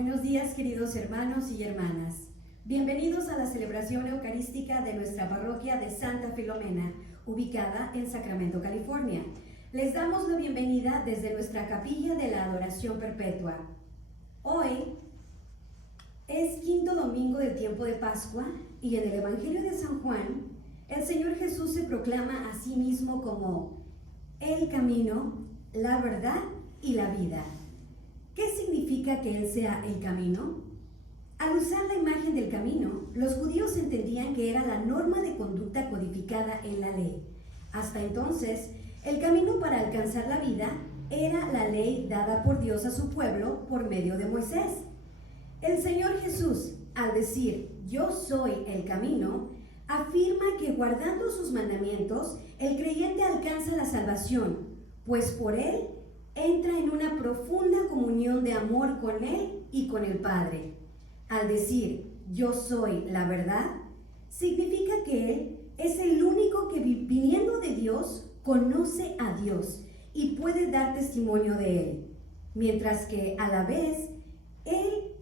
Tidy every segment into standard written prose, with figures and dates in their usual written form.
Buenos días, queridos hermanos y hermanas. Bienvenidos a la celebración eucarística de nuestra parroquia de Santa Filomena, ubicada en Sacramento, California. Les damos la bienvenida desde nuestra capilla de la Adoración Perpetua. Hoy es quinto domingo del tiempo de Pascua y en el Evangelio de San Juan, el Señor Jesús se proclama a sí mismo como el camino, la verdad y la vida. ¿Qué significa que Él sea el camino? Al usar la imagen del camino, los judíos entendían que era la norma de conducta codificada en la ley. Hasta entonces, el camino para alcanzar la vida era la ley dada por Dios a su pueblo por medio de Moisés. El Señor Jesús, al decir «Yo soy el camino», afirma que guardando sus mandamientos, el creyente alcanza la salvación, pues por Él entra en una profunda comunión de amor con Él y con el Padre. Al decir «Yo soy la verdad», significa que Él es el único que viniendo de Dios conoce a Dios y puede dar testimonio de Él, mientras que a la vez Él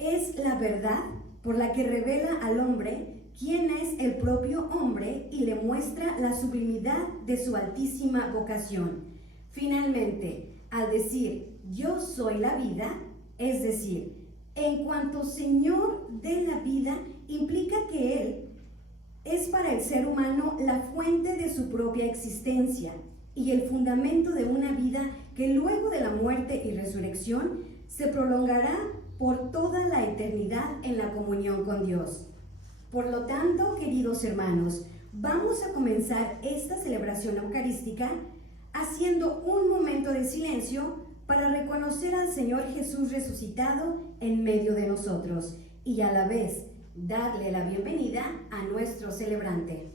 es la verdad por la que revela al hombre quién es el propio hombre y le muestra la sublimidad de su altísima vocación. Finalmente, al decir «Yo soy la vida», es decir, en cuanto Señor de la vida, implica que Él es para el ser humano la fuente de su propia existencia y el fundamento de una vida que luego de la muerte y resurrección se prolongará por toda la eternidad en la comunión con Dios. Por lo tanto, queridos hermanos, vamos a comenzar esta celebración eucarística haciendo un momento de silencio para reconocer al Señor Jesús resucitado en medio de nosotros y a la vez darle la bienvenida a nuestro celebrante.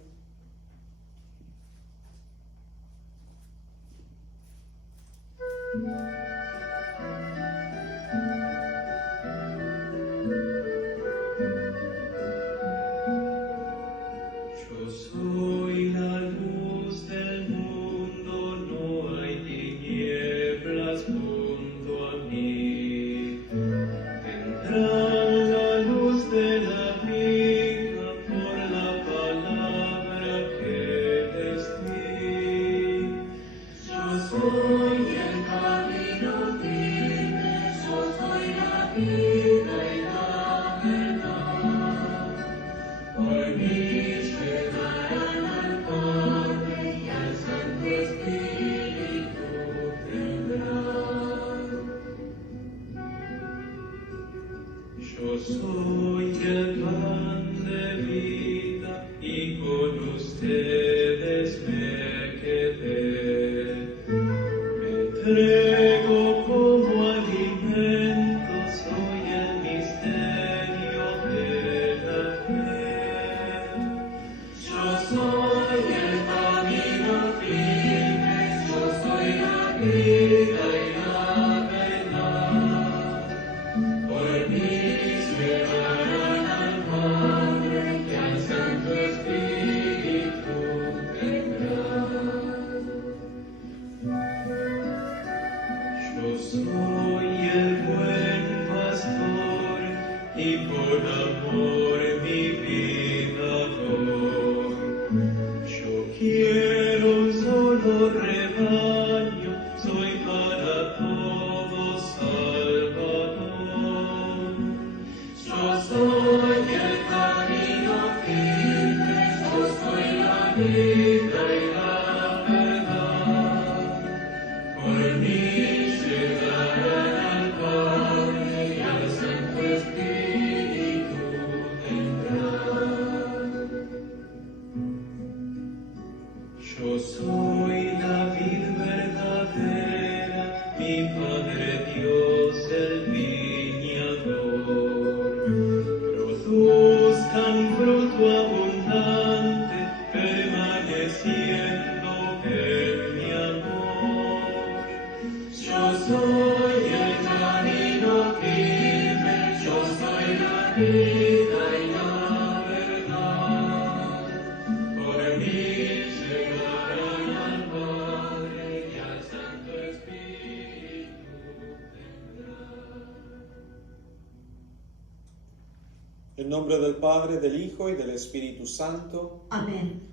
nombre del Padre, del Hijo y del Espíritu Santo. Amén.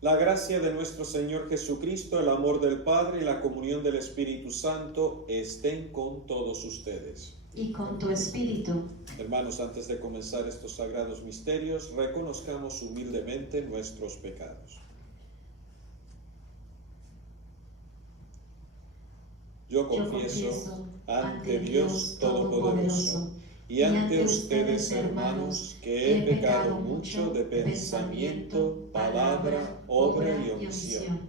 La gracia de nuestro Señor Jesucristo, el amor del Padre y la comunión del Espíritu Santo estén con todos ustedes. Y con tu espíritu. Hermanos, antes de comenzar estos sagrados misterios, reconozcamos humildemente nuestros pecados. Yo confieso ante Dios Todopoderoso y ante ustedes, hermanos, que he pecado mucho de pensamiento, palabra, obra y omisión,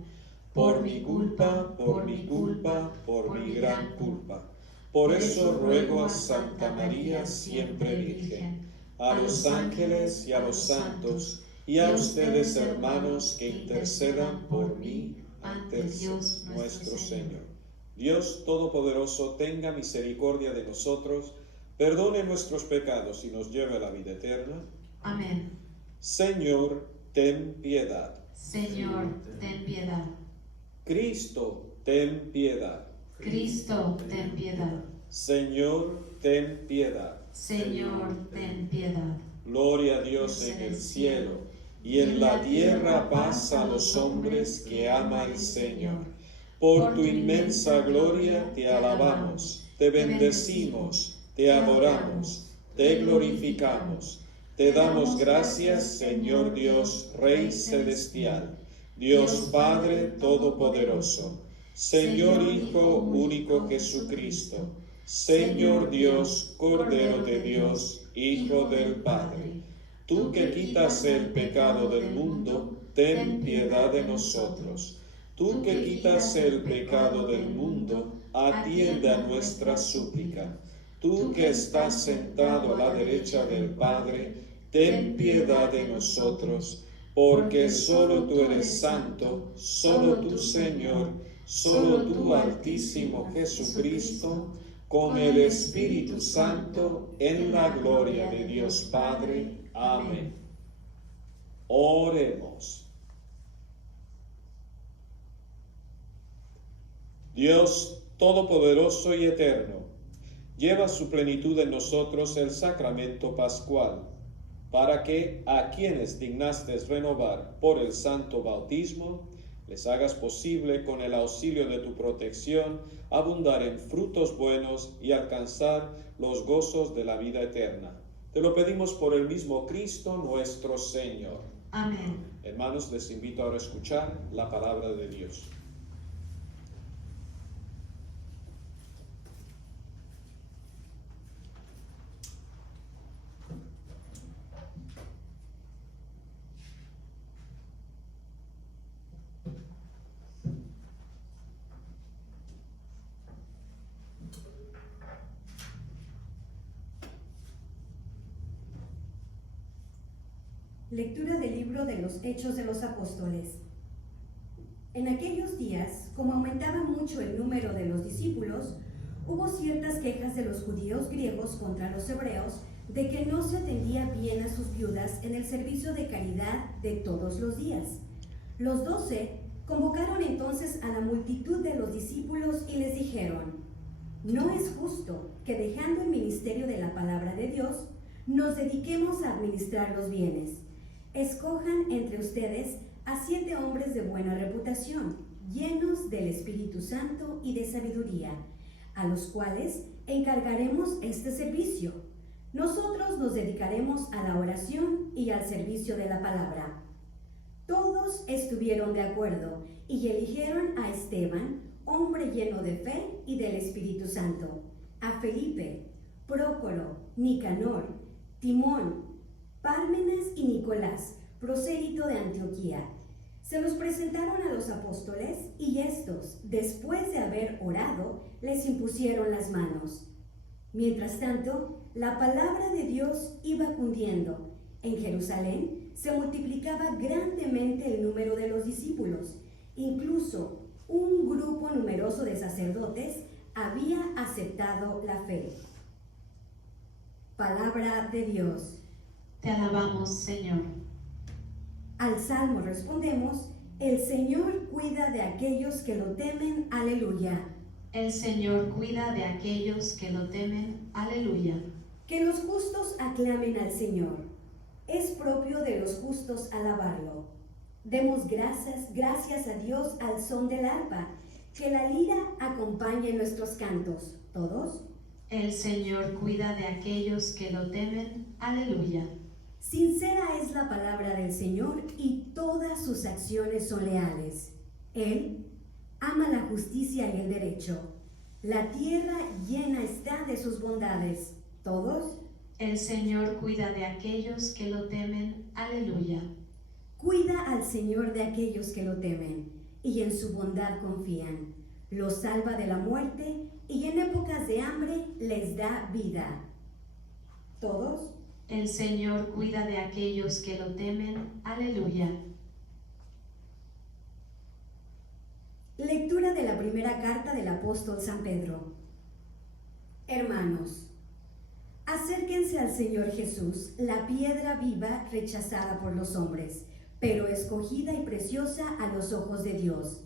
por mi culpa, por mi gran culpa. Por eso ruego a Santa María, siempre Virgen, a los ángeles y a los santos, y a ustedes, hermanos, que intercedan por mí ante Dios nuestro Señor. Dios Todopoderoso tenga misericordia de nosotros, perdone nuestros pecados y nos lleve a la vida eterna. Amén. Señor, ten piedad. Señor, ten piedad. Cristo, ten piedad. Cristo, ten piedad. Señor, ten piedad. Señor, ten piedad. Gloria a Dios en el cielo, y en la tierra paz a los hombres que ama el Señor. Por tu inmensa gloria te alabamos, te bendecimos, te adoramos, te glorificamos. Te damos gracias, Señor Dios, Rey celestial, Dios Padre todopoderoso, Señor Hijo único Jesucristo, Señor Dios, Cordero de Dios, Hijo del Padre. Tú que quitas el pecado del mundo, ten piedad de nosotros. Tú que quitas el pecado del mundo, atiende a nuestra súplica. Tú que estás sentado a la derecha del Padre, ten piedad de nosotros, porque solo tú eres santo, solo tú, Señor, solo tú, Altísimo Jesucristo, con el Espíritu Santo, en la gloria de Dios Padre. Amén. Oremos. Dios Todopoderoso y Eterno, lleva a su plenitud en nosotros el sacramento pascual, para que a quienes dignaste renovar por el santo bautismo, les hagas posible con el auxilio de tu protección abundar en frutos buenos y alcanzar los gozos de la vida eterna. Te lo pedimos por el mismo Cristo nuestro Señor. Amén. Hermanos, les invito ahora a escuchar la palabra de Dios. Lectura del libro de los Hechos de los Apóstoles. En aquellos días, como aumentaba mucho el número de los discípulos, hubo ciertas quejas de los judíos griegos contra los hebreos de que no se atendía bien a sus viudas en el servicio de caridad de todos los días. Los 12 convocaron entonces a la multitud de los discípulos y les dijeron: no es justo que, dejando el ministerio de la palabra de Dios, nos dediquemos a administrar los bienes. Escojan entre ustedes a 7 hombres de buena reputación, llenos del Espíritu Santo y de sabiduría, a los cuales encargaremos este servicio. Nosotros nos dedicaremos a la oración y al servicio de la palabra. Todos estuvieron de acuerdo y eligieron a Esteban, hombre lleno de fe y del Espíritu Santo, a Felipe, Prócoro, Nicanor, Timón, Pármenas y Nicolás, prosélito de Antioquía. Se los presentaron a los apóstoles y estos, después de haber orado, les impusieron las manos. Mientras tanto, la palabra de Dios iba cundiendo. En Jerusalén se multiplicaba grandemente el número de los discípulos. Incluso un grupo numeroso de sacerdotes había aceptado la fe. Palabra de Dios. Te alabamos, Señor. Al salmo respondemos: el Señor cuida de aquellos que lo temen. Aleluya. El Señor cuida de aquellos que lo temen. Aleluya. Que los justos aclamen al Señor. Es propio de los justos alabarlo. Demos gracias a Dios al son del arpa, que la lira acompañe nuestros cantos. ¿Todos? El Señor cuida de aquellos que lo temen. Aleluya. Sincera es la palabra del Señor y todas sus acciones son leales. Él ama la justicia y el derecho. La tierra llena está de sus bondades. ¿Todos? El Señor cuida de aquellos que lo temen. Aleluya. Cuida al Señor de aquellos que lo temen y en su bondad confían. Los salva de la muerte y en épocas de hambre les da vida. ¿Todos? El Señor cuida de aquellos que lo temen. Aleluya. Lectura de la primera carta del apóstol San Pedro. Hermanos, acérquense al Señor Jesús, la piedra viva rechazada por los hombres, pero escogida y preciosa a los ojos de Dios.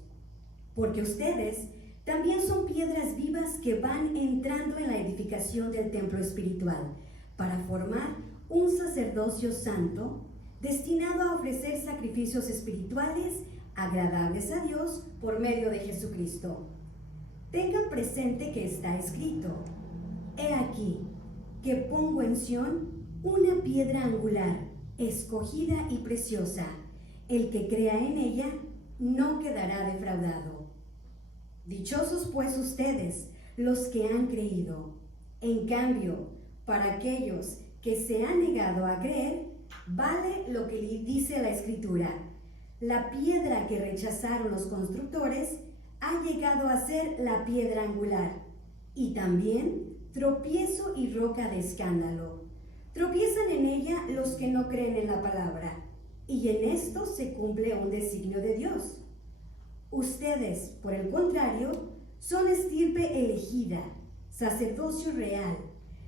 Porque ustedes también son piedras vivas que van entrando en la edificación del templo espiritual, para formar un sacerdocio santo, destinado a ofrecer sacrificios espirituales agradables a Dios por medio de Jesucristo. Tengan presente que está escrito: He aquí, que pongo en Sión una piedra angular, escogida y preciosa. El que crea en ella no quedará defraudado. Dichosos pues ustedes, los que han creído. En cambio, para aquellos que se han negado a creer, vale lo que dice la Escritura: la piedra que rechazaron los constructores ha llegado a ser la piedra angular, y también tropiezo y roca de escándalo. Tropiezan en ella los que no creen en la palabra, y en esto se cumple un designio de Dios. Ustedes, por el contrario, son estirpe elegida, sacerdocio real,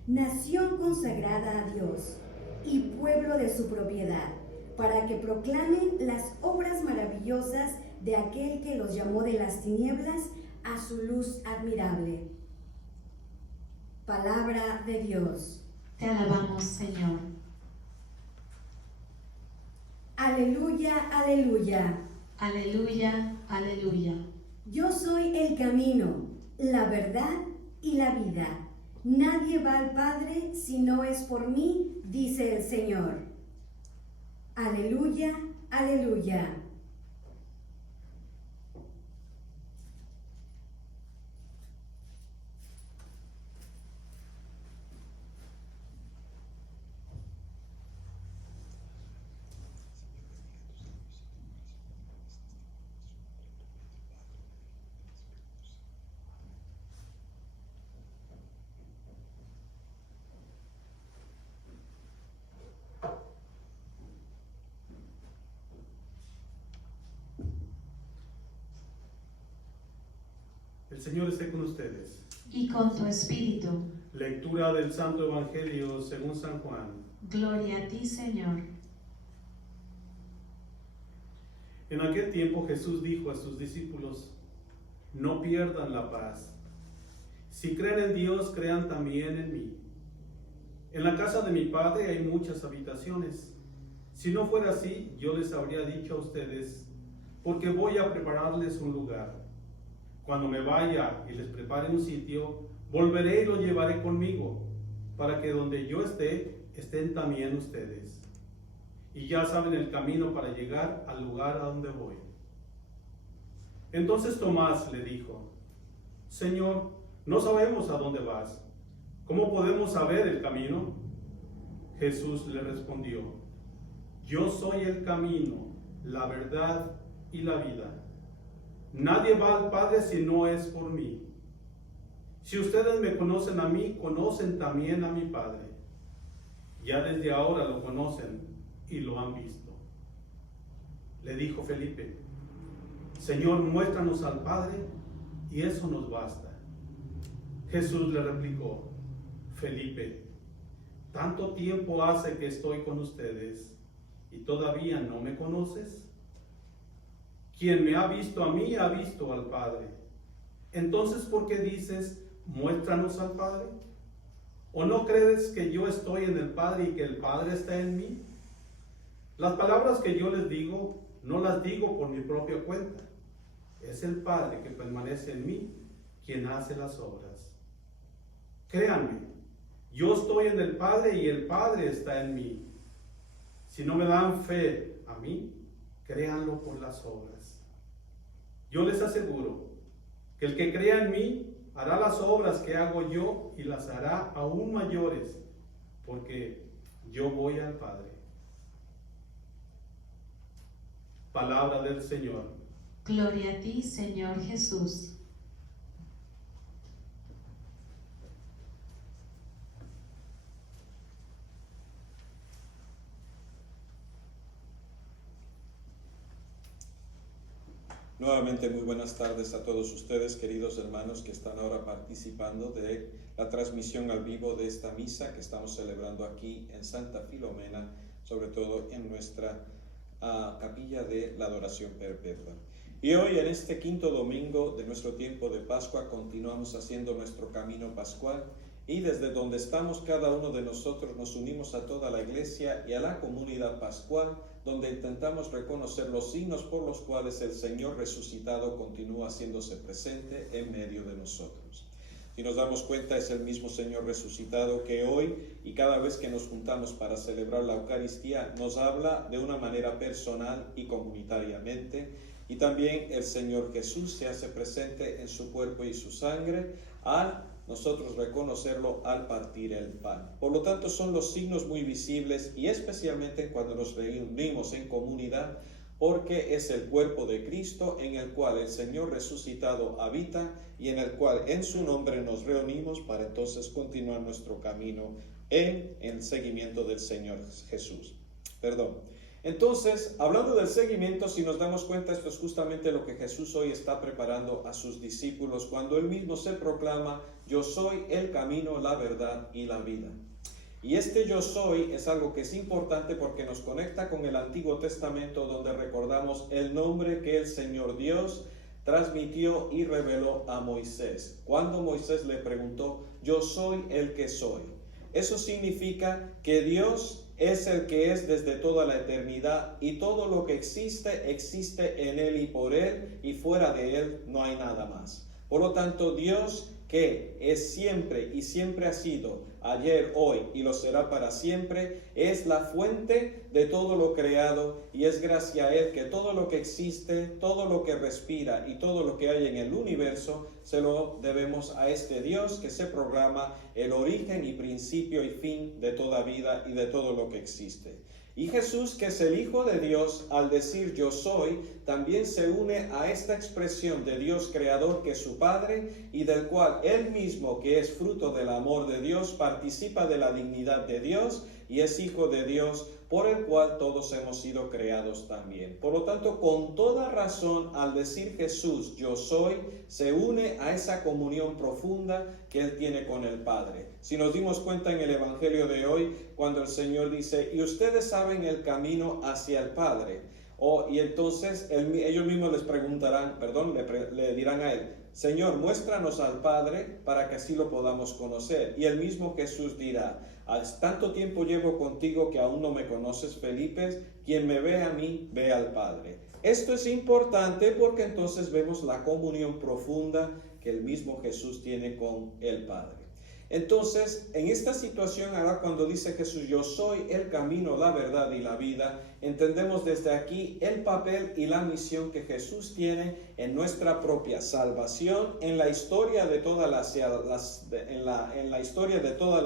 nación consagrada a Dios y pueblo de su propiedad, para que proclamen las obras maravillosas de aquel que los llamó de las tinieblas a su luz admirable. Palabra de Dios. Te alabamos, Señor. Aleluya, aleluya. Aleluya, aleluya. Yo soy el camino, la verdad y la vida. Nadie va al Padre si no es por mí, dice el Señor. Aleluya, aleluya. El Señor esté con ustedes. Y con tu espíritu. Lectura del Santo Evangelio según San Juan. Gloria a ti, Señor. En aquel tiempo Jesús dijo a sus discípulos: no pierdan la paz. Si creen en Dios, crean también en mí. En la casa de mi Padre hay muchas habitaciones. Si no fuera así, yo les habría dicho a ustedes, porque voy a prepararles un lugar. Cuando me vaya y les prepare un sitio, volveré y lo llevaré conmigo, para que donde yo esté, estén también ustedes. Y ya saben el camino para llegar al lugar a donde voy. Entonces Tomás le dijo: Señor, no sabemos a dónde vas. ¿Cómo podemos saber el camino? Jesús le respondió: Yo soy el camino, la verdad y la vida. Nadie va al Padre si no es por mí. Si ustedes me conocen a mí, conocen también a mi Padre. Ya desde ahora lo conocen y lo han visto. Le dijo Felipe: Señor, muéstranos al Padre y eso nos basta. Jesús le replicó: Felipe, ¿tanto tiempo hace que estoy con ustedes y todavía no me conoces? Quien me ha visto a mí ha visto al Padre. Entonces, ¿por qué dices, muéstranos al Padre? ¿O no crees que yo estoy en el Padre y que el Padre está en mí? Las palabras que yo les digo, no las digo por mi propia cuenta. Es el Padre que permanece en mí quien hace las obras. Créanme, yo estoy en el Padre y el Padre está en mí. Si no me dan fe a mí, créanlo por las obras. Yo les aseguro que el que crea en mí hará las obras que hago yo y las hará aún mayores, porque yo voy al Padre. Palabra del Señor. Gloria a ti, Señor Jesús. Nuevamente muy buenas tardes a todos ustedes, queridos hermanos que están ahora participando de la transmisión al vivo de esta misa que estamos celebrando aquí en Santa Filomena, sobre todo en nuestra capilla de la adoración perpetua. Y hoy, en este quinto domingo de nuestro tiempo de Pascua, continuamos haciendo nuestro camino pascual, y desde donde estamos cada uno de nosotros nos unimos a toda la iglesia y a la comunidad pascual, donde intentamos reconocer los signos por los cuales el Señor resucitado continúa haciéndose presente en medio de nosotros. Si nos damos cuenta, es el mismo Señor resucitado que hoy y cada vez que nos juntamos para celebrar la Eucaristía nos habla de una manera personal y comunitariamente, y también el Señor Jesús se hace presente en su cuerpo y su sangre al nosotros reconocerlo al partir el pan. Por lo tanto, son los signos muy visibles, y especialmente cuando nos reunimos en comunidad, porque es el cuerpo de Cristo en el cual el Señor resucitado habita y en el cual en su nombre nos reunimos para entonces continuar nuestro camino en el seguimiento del Señor Jesús. Entonces, hablando del seguimiento, si nos damos cuenta, esto es justamente lo que Jesús hoy está preparando a sus discípulos cuando él mismo se proclama: yo soy el camino, la verdad y la vida. Y este yo soy es algo que es importante porque nos conecta con el Antiguo Testamento, donde recordamos el nombre que el Señor Dios transmitió y reveló a Moisés. Cuando Moisés le preguntó: yo soy el que soy. Eso significa que Dios es el que es desde toda la eternidad, y todo lo que existe, existe en Él y por Él, y fuera de Él no hay nada más. Por lo tanto, Dios, que es siempre y siempre ha sido, ayer, hoy y lo será para siempre, es la fuente de todo lo creado, y es gracias a Él que todo lo que existe, todo lo que respira y todo lo que hay en el universo, se lo debemos a este Dios que se programa el origen y principio y fin de toda vida y de todo lo que existe. Y Jesús, que es el Hijo de Dios, al decir yo soy, también se une a esta expresión de Dios creador que es su Padre, y del cual él mismo, que es fruto del amor de Dios, participa de la dignidad de Dios y es Hijo de Dios, por el cual todos hemos sido creados también. Por lo tanto, con toda razón, al decir Jesús yo soy, se une a esa comunión profunda que él tiene con el Padre. Si nos dimos cuenta en el Evangelio de hoy, cuando el Señor dice: y ustedes saben el camino hacia el Padre, y entonces ellos mismos les preguntarán, le dirán a él: Señor, muéstranos al Padre para que así lo podamos conocer. Y el mismo Jesús dirá: tanto tiempo llevo contigo que aún no me conoces, Felipe. Quien me ve a mí, ve al Padre. Esto es importante porque entonces vemos la comunión profunda que el mismo Jesús tiene con el Padre. Entonces, en esta situación, ahora cuando dice Jesús, yo soy el camino, la verdad y la vida, entendemos desde aquí el papel y la misión que Jesús tiene en nuestra propia salvación, en la historia de toda la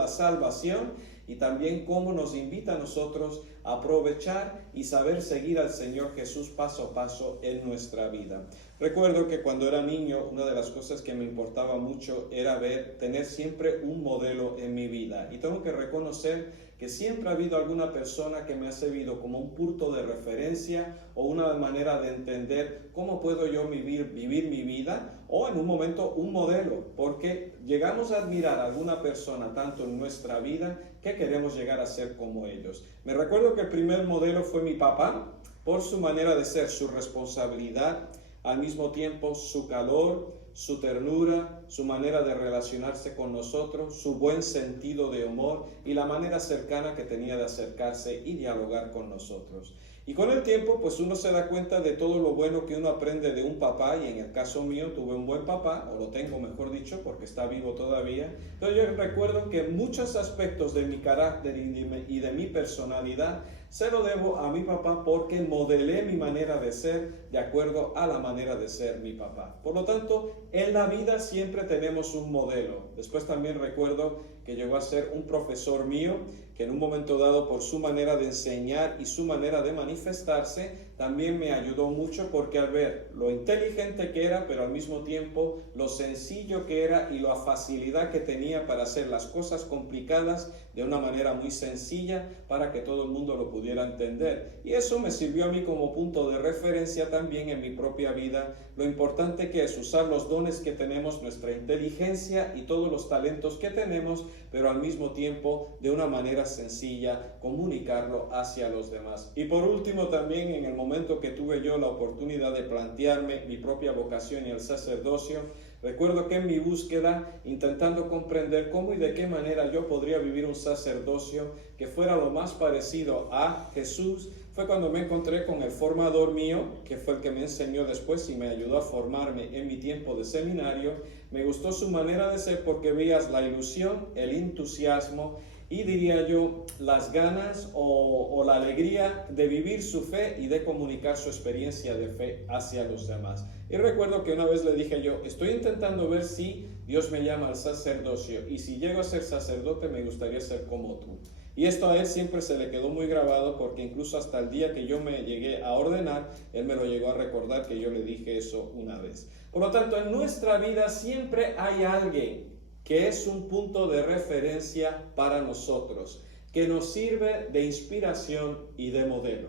salvación, y también cómo nos invita a nosotros a aprovechar y saber seguir al Señor Jesús paso a paso en nuestra vida. Recuerdo que cuando era niño, una de las cosas que me importaba mucho era tener siempre un modelo en mi vida. Y tengo que reconocer que siempre ha habido alguna persona que me ha servido como un punto de referencia o una manera de entender cómo puedo yo vivir mi vida, o en un momento un modelo, porque llegamos a admirar a alguna persona tanto en nuestra vida que queremos llegar a ser como ellos. Me recuerdo que el primer modelo fue mi papá, por su manera de ser, su responsabilidad, al mismo tiempo su calor, su ternura, su manera de relacionarse con nosotros, su buen sentido de humor y la manera cercana que tenía de acercarse y dialogar con nosotros. Y con el tiempo, pues uno se da cuenta de todo lo bueno que uno aprende de un papá, y en el caso mío tuve un buen papá, o lo tengo mejor dicho, porque está vivo todavía. Entonces yo recuerdo que muchos aspectos de mi carácter y de mi personalidad se lo debo a mi papá, porque modelé mi manera de ser de acuerdo a la manera de ser mi papá. Por lo tanto, en la vida siempre tenemos un modelo. Después también recuerdo que llegó a ser un profesor mío, que en un momento dado, por su manera de enseñar y su manera de manifestarse, también me ayudó mucho, porque al ver lo inteligente que era, pero al mismo tiempo lo sencillo que era y la facilidad que tenía para hacer las cosas complicadas de una manera muy sencilla para que todo el mundo lo pudiera entender. Y eso me sirvió a mí como punto de referencia también en mi propia vida, lo importante que es usar los dones que tenemos, nuestra inteligencia y todos los talentos que tenemos, pero al mismo tiempo de una manera sencilla comunicarlo hacia los demás. Y por último, también en el momento que tuve yo la oportunidad de plantearme mi propia vocación y el sacerdocio, recuerdo que en mi búsqueda, intentando comprender cómo y de qué manera yo podría vivir un sacerdocio que fuera lo más parecido a Jesús, fue cuando me encontré con el formador mío, que fue el que me enseñó después y me ayudó a formarme en mi tiempo de seminario. Me gustó su manera de ser, porque veías la ilusión, el entusiasmo y, diría yo, las ganas o la alegría de vivir su fe y de comunicar su experiencia de fe hacia los demás. Y recuerdo que una vez le dije yo, estoy intentando ver si Dios me llama al sacerdocio, y si llego a ser sacerdote me gustaría ser como tú. Y esto a él siempre se le quedó muy grabado, porque incluso hasta el día que yo me llegué a ordenar, él me lo llegó a recordar, que yo le dije eso una vez. Por lo tanto, en nuestra vida siempre hay alguien que es un punto de referencia para nosotros, que nos sirve de inspiración y de modelo.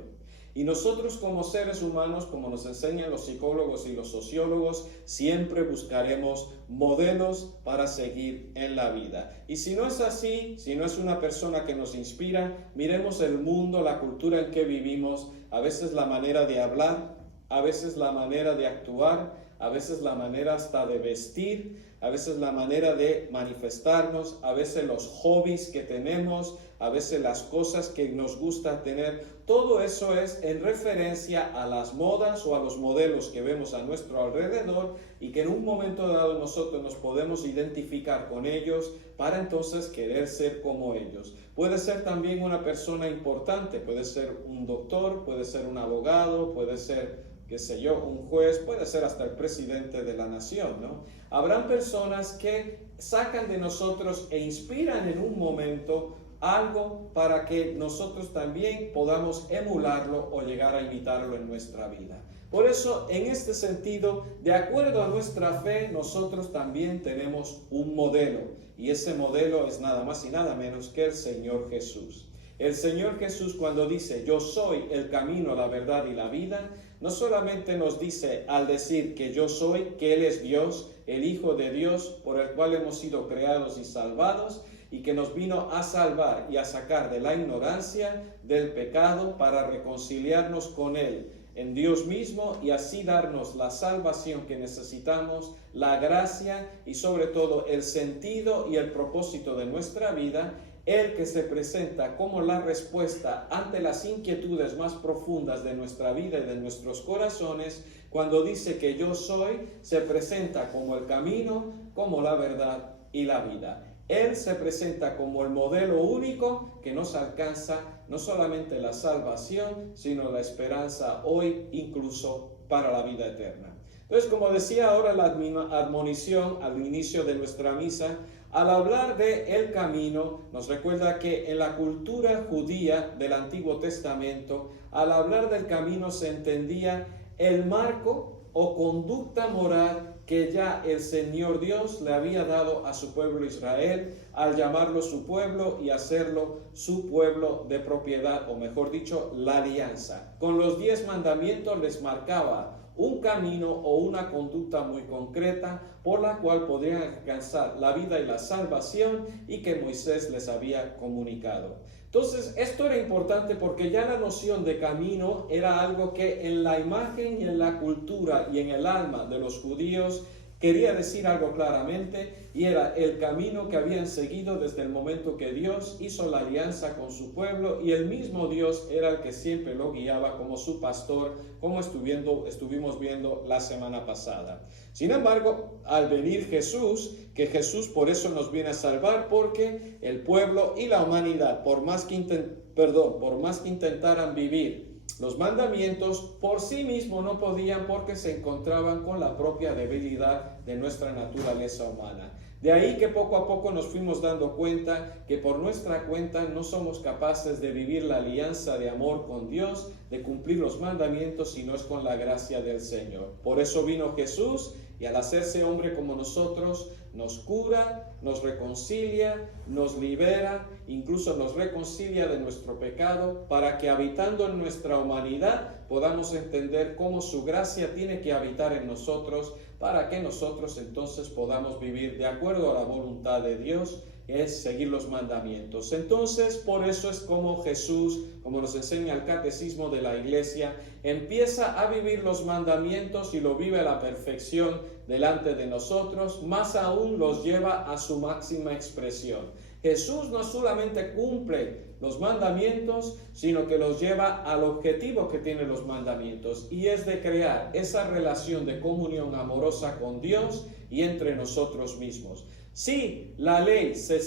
Y nosotros, como seres humanos, como nos enseñan los psicólogos y los sociólogos, siempre buscaremos modelos para seguir en la vida. Y si no es así, si no es una persona que nos inspira, miremos el mundo, la cultura en que vivimos, a veces la manera de hablar, a veces la manera de actuar, a veces la manera hasta de vestir, a veces la manera de manifestarnos, a veces los hobbies que tenemos, a veces las cosas que nos gusta tener. Todo eso es en referencia a las modas o a los modelos que vemos a nuestro alrededor, y que en un momento dado nosotros nos podemos identificar con ellos para entonces querer ser como ellos. Puede ser también una persona importante, puede ser un doctor, puede ser un abogado, puede ser, qué sé yo, un juez, puede ser hasta el presidente de la nación, ¿no? Habrán personas que sacan de nosotros e inspiran en un momento algo para que nosotros también podamos emularlo o llegar a imitarlo en nuestra vida. Por eso, en este sentido, de acuerdo a nuestra fe, nosotros también tenemos un modelo, y ese modelo es nada más y nada menos que el Señor Jesús. El Señor Jesús, cuando dice yo soy el camino, la verdad y la vida, no solamente nos dice al decir que yo soy, que Él es Dios, el Hijo de Dios, por el cual hemos sido creados y salvados, y que nos vino a salvar y a sacar de la ignorancia, del pecado, para reconciliarnos con Él en Dios mismo, y así darnos la salvación que necesitamos, la gracia y sobre todo el sentido y el propósito de nuestra vida. El que se presenta como la respuesta ante las inquietudes más profundas de nuestra vida y de nuestros corazones, cuando dice que yo soy, se presenta como el camino, como la verdad y la vida. Él se presenta como el modelo único que nos alcanza no solamente la salvación, sino la esperanza hoy, incluso para la vida eterna. Entonces, como decía ahora la admonición al inicio de nuestra misa, al hablar de el camino, nos recuerda que en la cultura judía del Antiguo Testamento, al hablar del camino se entendía el marco o conducta moral que ya el Señor Dios le había dado a su pueblo Israel al llamarlo su pueblo y hacerlo su pueblo de propiedad, o mejor dicho, la alianza. Con los 10 mandamientos les marcaba un camino o una conducta muy concreta por la cual podrían alcanzar la vida y la salvación, y que Moisés les había comunicado. Entonces, esto era importante porque ya la noción de camino era algo que en la imagen y en la cultura y en el alma de los judíos quería decir algo claramente, y era el camino que habían seguido desde el momento que Dios hizo la alianza con su pueblo, y el mismo Dios era el que siempre lo guiaba como su pastor, como estuvimos viendo la semana pasada. Sin embargo, al venir Jesús, que Jesús por eso nos viene a salvar, porque el pueblo y la humanidad, por más que intentaran vivir los mandamientos, por sí mismos no podían, porque se encontraban con la propia debilidad de nuestra naturaleza humana. De ahí que poco a poco nos fuimos dando cuenta que por nuestra cuenta no somos capaces de vivir la alianza de amor con Dios, de cumplir los mandamientos, si no es con la gracia del Señor. Por eso vino Jesús, y al hacerse hombre como nosotros, nos cura, nos reconcilia, nos libera, incluso nos reconcilia de nuestro pecado, para que habitando en nuestra humanidad podamos entender cómo su gracia tiene que habitar en nosotros, para que nosotros entonces podamos vivir de acuerdo a la voluntad de Dios, es seguir los mandamientos. Entonces, por eso es como Jesús, como nos enseña el catecismo de la iglesia, empieza a vivir los mandamientos y lo vive a la perfección delante de nosotros, más aún los lleva a su máxima expresión. Jesús no solamente cumple los mandamientos, sino que los lleva al objetivo que tienen los mandamientos, y es de crear esa relación de comunión amorosa con Dios y entre nosotros mismos. Si la ley se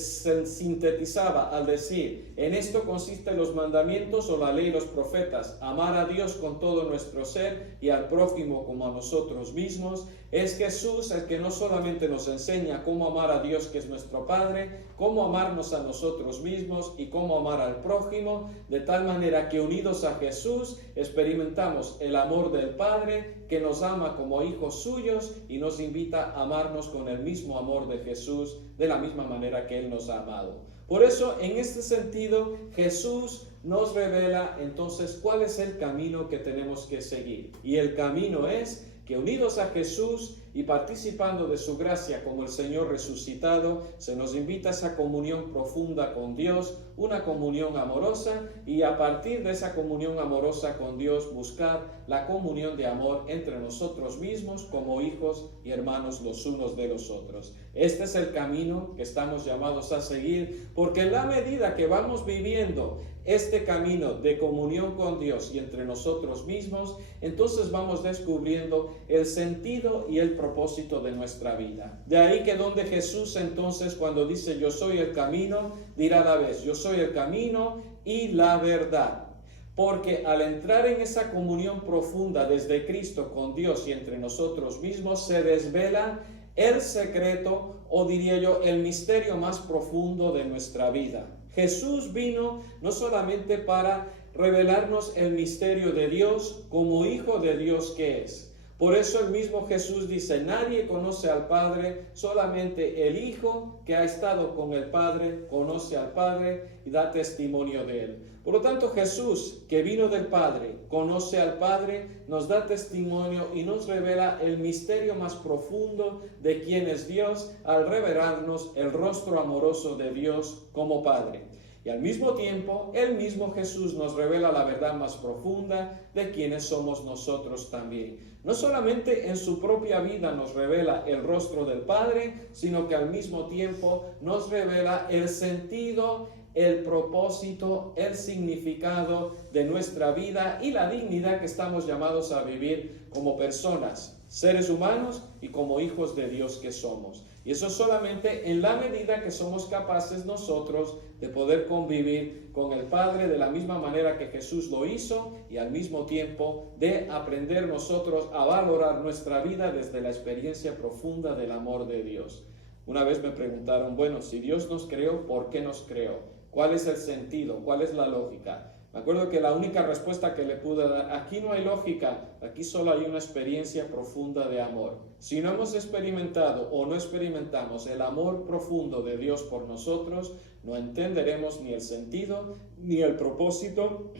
sintetizaba al decir, en esto consisten los mandamientos o la ley y los profetas, amar a Dios con todo nuestro ser y al prójimo como a nosotros mismos, es Jesús el que no solamente nos enseña cómo amar a Dios, que es nuestro Padre, cómo amarnos a nosotros mismos y cómo amar al prójimo, de tal manera que unidos a Jesús experimentamos el amor del Padre, que nos ama como hijos suyos y nos invita a amarnos con el mismo amor de Jesús, de la misma manera que Él nos ha amado. Por eso, en este sentido, Jesús nos revela entonces cuál es el camino que tenemos que seguir. Y el camino es que unidos a Jesús y participando de su gracia como el Señor resucitado, se nos invita a esa comunión profunda con Dios, una comunión amorosa, y a partir de esa comunión amorosa con Dios buscar la comunión de amor entre nosotros mismos como hijos y hermanos los unos de los otros. Este es el camino que estamos llamados a seguir, porque en la medida que vamos viviendo este camino de comunión con Dios y entre nosotros mismos, entonces vamos descubriendo el sentido y el propósito de nuestra vida. De ahí que donde Jesús entonces, cuando dice yo soy el camino, dirá a la vez yo soy el camino y la verdad. Porque al entrar en esa comunión profunda desde Cristo con Dios y entre nosotros mismos, se desvela el secreto, o diría yo, el misterio más profundo de nuestra vida. Jesús vino no solamente para revelarnos el misterio de Dios como Hijo de Dios que es. Por eso el mismo Jesús dice, nadie conoce al Padre, solamente el Hijo que ha estado con el Padre conoce al Padre y da testimonio de Él. Por lo tanto, Jesús, que vino del Padre, conoce al Padre, nos da testimonio y nos revela el misterio más profundo de quién es Dios, al revelarnos el rostro amoroso de Dios como Padre. Y al mismo tiempo, el mismo Jesús nos revela la verdad más profunda de quiénes somos nosotros también. No solamente en su propia vida nos revela el rostro del Padre, sino que al mismo tiempo nos revela el sentido, el propósito, el significado de nuestra vida y la dignidad que estamos llamados a vivir como personas, seres humanos y como hijos de Dios que somos. Y eso solamente en la medida que somos capaces nosotros de poder convivir con el Padre de la misma manera que Jesús lo hizo, y al mismo tiempo de aprender nosotros a valorar nuestra vida desde la experiencia profunda del amor de Dios. Una vez me preguntaron, bueno, si Dios nos creó, ¿por qué nos creó? ¿Cuál es el sentido? ¿Cuál es la lógica? Me acuerdo que la única respuesta que le pude dar, aquí no hay lógica, aquí solo hay una experiencia profunda de amor. Si no hemos experimentado o no experimentamos el amor profundo de Dios por nosotros, no entenderemos ni el sentido, ni el propósito,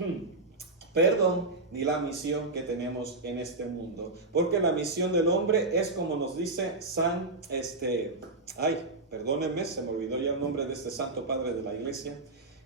ni la misión que tenemos en este mundo. Porque la misión del hombre es como nos dice perdónenme, se me olvidó ya el nombre de este santo padre de la iglesia,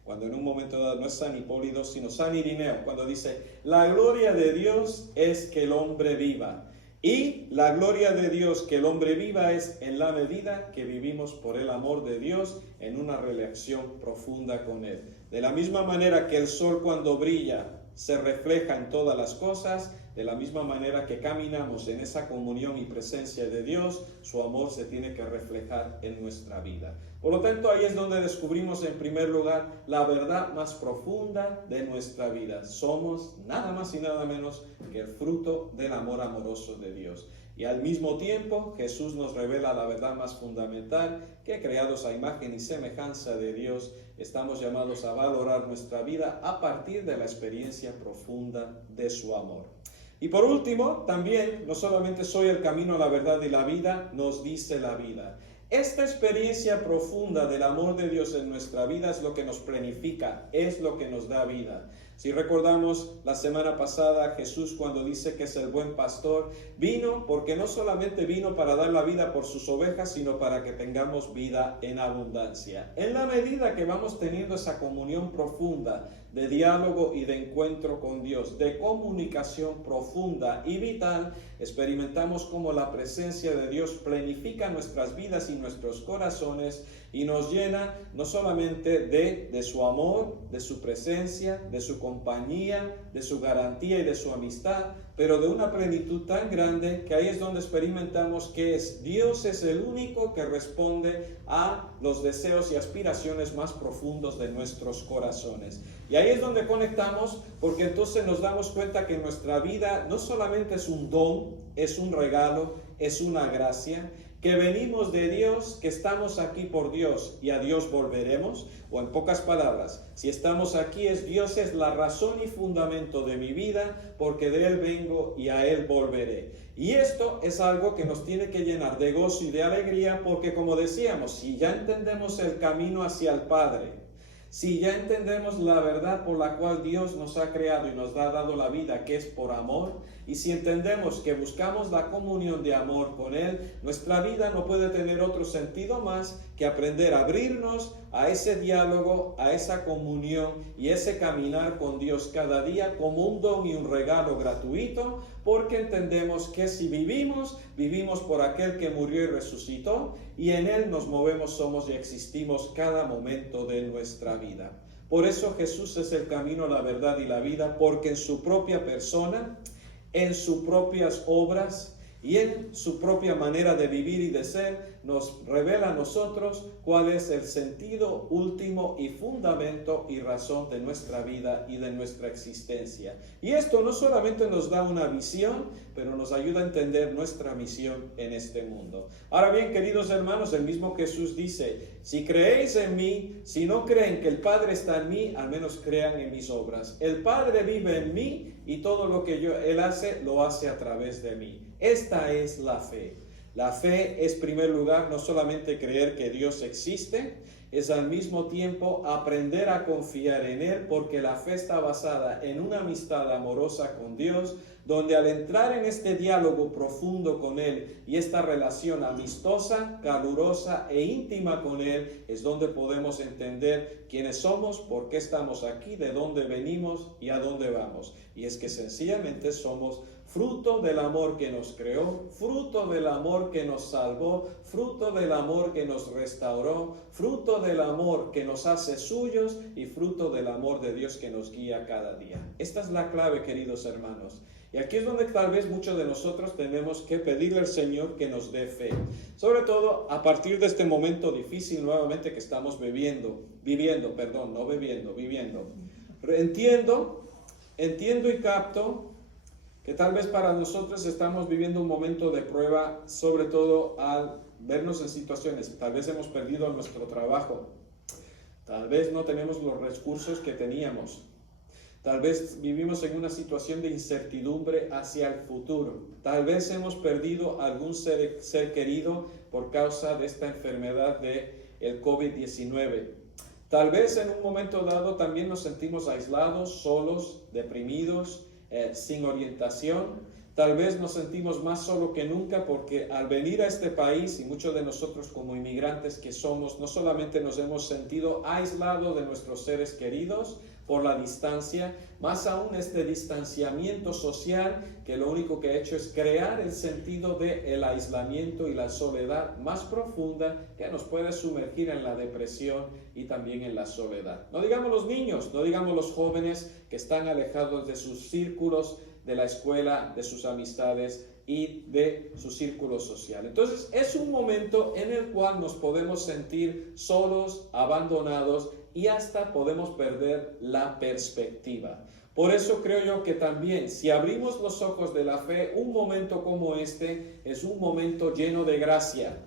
cuando en un momento dado no es San Hipólito, sino San Irineo, cuando dice, la gloria de Dios es que el hombre viva. Y la gloria de Dios que el hombre viva es en la medida que vivimos por el amor de Dios en una relación profunda con Él. De la misma manera que el sol cuando brilla se refleja en todas las cosas, de la misma manera que caminamos en esa comunión y presencia de Dios, su amor se tiene que reflejar en nuestra vida. Por lo tanto, ahí es donde descubrimos en primer lugar la verdad más profunda de nuestra vida. Somos nada más y nada menos que el fruto del amor amoroso de Dios. Y al mismo tiempo, Jesús nos revela la verdad más fundamental, que creados a imagen y semejanza de Dios, estamos llamados a valorar nuestra vida a partir de la experiencia profunda de su amor. Y por último, también, no solamente soy el camino, la verdad y la vida, nos dice la vida. Esta experiencia profunda del amor de Dios en nuestra vida es lo que nos plenifica, es lo que nos da vida. Si recordamos la semana pasada, Jesús cuando dice que es el buen pastor, vino porque no solamente vino para dar la vida por sus ovejas, sino para que tengamos vida en abundancia. En la medida que vamos teniendo esa comunión profunda de diálogo y de encuentro con Dios, de comunicación profunda y vital, experimentamos cómo la presencia de Dios plenifica nuestras vidas y nuestros corazones y nos llena no solamente de su amor, de su presencia, de su compañía, de su garantía y de su amistad, pero de una plenitud tan grande que ahí es donde experimentamos que Dios es el único que responde a los deseos y aspiraciones más profundos de nuestros corazones. Y ahí es donde conectamos, porque entonces nos damos cuenta que nuestra vida no solamente es un don, es un regalo, es una gracia, que venimos de Dios, que estamos aquí por Dios y a Dios volveremos, o en pocas palabras, si estamos aquí Dios es la razón y fundamento de mi vida, porque de Él vengo y a Él volveré. Y esto es algo que nos tiene que llenar de gozo y de alegría, porque como decíamos, si ya entendemos el camino hacia el Padre, si ya entendemos la verdad por la cual Dios nos ha creado y nos ha dado la vida, que es por amor, y si entendemos que buscamos la comunión de amor con Él, nuestra vida no puede tener otro sentido más que aprender a abrirnos a ese diálogo, a esa comunión y ese caminar con Dios cada día como un don y un regalo gratuito, porque entendemos que si vivimos, vivimos por aquel que murió y resucitó, y en Él nos movemos, somos y existimos cada momento de nuestra vida. Por eso Jesús es el camino, la verdad y la vida, porque en su propia persona, en sus propias obras y en su propia manera de vivir y de ser, nos revela a nosotros cuál es el sentido último y fundamento y razón de nuestra vida y de nuestra existencia. Y esto no solamente nos da una visión, pero nos ayuda a entender nuestra misión en este mundo. Ahora bien, queridos hermanos, el mismo Jesús dice, si creéis en mí, si no creen que el Padre está en mí, al menos crean en mis obras. El Padre vive en mí y todo lo que Él hace, lo hace a través de mí. Esta es la fe. La fe es, en primer lugar, no solamente creer que Dios existe, es al mismo tiempo aprender a confiar en Él, porque la fe está basada en una amistad amorosa con Dios, donde al entrar en este diálogo profundo con Él y esta relación amistosa, calurosa e íntima con Él, es donde podemos entender quiénes somos, por qué estamos aquí, de dónde venimos y a dónde vamos. Y es que sencillamente somos fruto del amor que nos creó, fruto del amor que nos salvó, fruto del amor que nos restauró, fruto del amor que nos hace suyos y fruto del amor de Dios que nos guía cada día. Esta es la clave, queridos hermanos. Y aquí es donde tal vez muchos de nosotros tenemos que pedirle al Señor que nos dé fe. Sobre todo a partir de este momento difícil nuevamente que estamos viviendo. Entiendo y capto que tal vez para nosotros estamos viviendo un momento de prueba, sobre todo al vernos en situaciones. Tal vez hemos perdido nuestro trabajo. Tal vez no tenemos los recursos que teníamos. Tal vez vivimos en una situación de incertidumbre hacia el futuro. Tal vez hemos perdido algún ser querido por causa de esta enfermedad del COVID-19. Tal vez en un momento dado también nos sentimos aislados, solos, deprimidos, sin orientación. Tal vez nos sentimos más solos que nunca porque al venir a este país, y muchos de nosotros como inmigrantes que somos, no solamente nos hemos sentido aislados de nuestros seres queridos, por la distancia, más aún este distanciamiento social que lo único que ha hecho es crear el sentido del aislamiento y la soledad más profunda que nos puede sumergir en la depresión y también en la soledad. No digamos los niños, no digamos los jóvenes que están alejados de sus círculos, de la escuela, de sus amistades y de su círculo social. Entonces es un momento en el cual nos podemos sentir solos, abandonados y hasta podemos perder la perspectiva. Por eso creo yo que también, si abrimos los ojos de la fe, un momento como este es un momento lleno de gracia.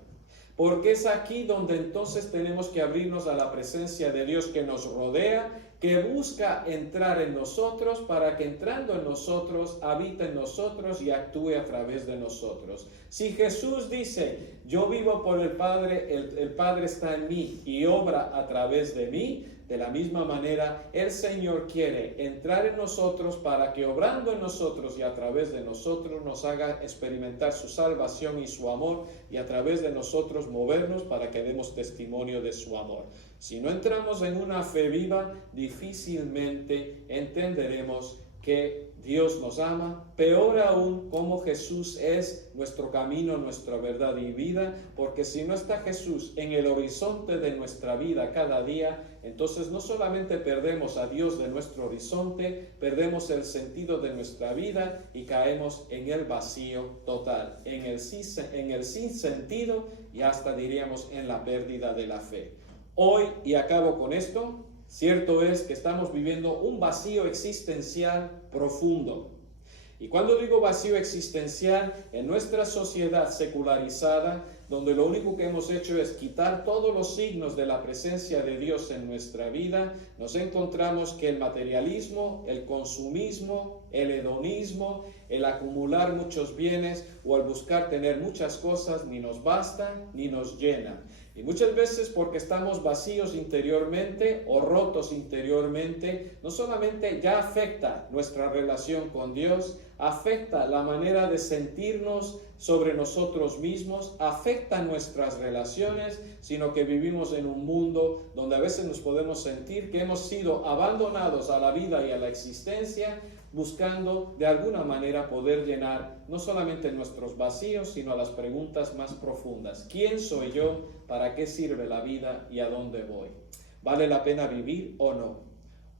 Porque es aquí donde entonces tenemos que abrirnos a la presencia de Dios que nos rodea, que busca entrar en nosotros para que entrando en nosotros, habite en nosotros y actúe a través de nosotros. Si Jesús dice, yo vivo por el Padre, el Padre está en mí y obra a través de mí, de la misma manera, el Señor quiere entrar en nosotros para que obrando en nosotros y a través de nosotros nos haga experimentar su salvación y su amor y a través de nosotros movernos para que demos testimonio de su amor. Si no entramos en una fe viva, difícilmente entenderemos que Dios nos ama, peor aún como Jesús es nuestro camino, nuestra verdad y vida, porque si no está Jesús en el horizonte de nuestra vida cada día, entonces no solamente perdemos a Dios de nuestro horizonte, perdemos el sentido de nuestra vida y caemos en el vacío total, en el sinsentido y hasta diríamos en la pérdida de la fe. Hoy, y acabo con esto, cierto es que estamos viviendo un vacío existencial profundo. Y cuando digo vacío existencial, en nuestra sociedad secularizada, donde lo único que hemos hecho es quitar todos los signos de la presencia de Dios en nuestra vida, nos encontramos que el materialismo, el consumismo, el hedonismo, el acumular muchos bienes o el buscar tener muchas cosas ni nos basta ni nos llena. Y muchas veces porque estamos vacíos interiormente o rotos interiormente, no solamente ya afecta nuestra relación con Dios, afecta la manera de sentirnos sobre nosotros mismos, afecta nuestras relaciones, sino que vivimos en un mundo donde a veces nos podemos sentir que hemos sido abandonados a la vida y a la existencia, buscando de alguna manera poder llenar no solamente nuestros vacíos, sino las preguntas más profundas. ¿Quién soy yo? ¿Para qué sirve la vida? ¿Y a dónde voy? ¿Vale la pena vivir o no?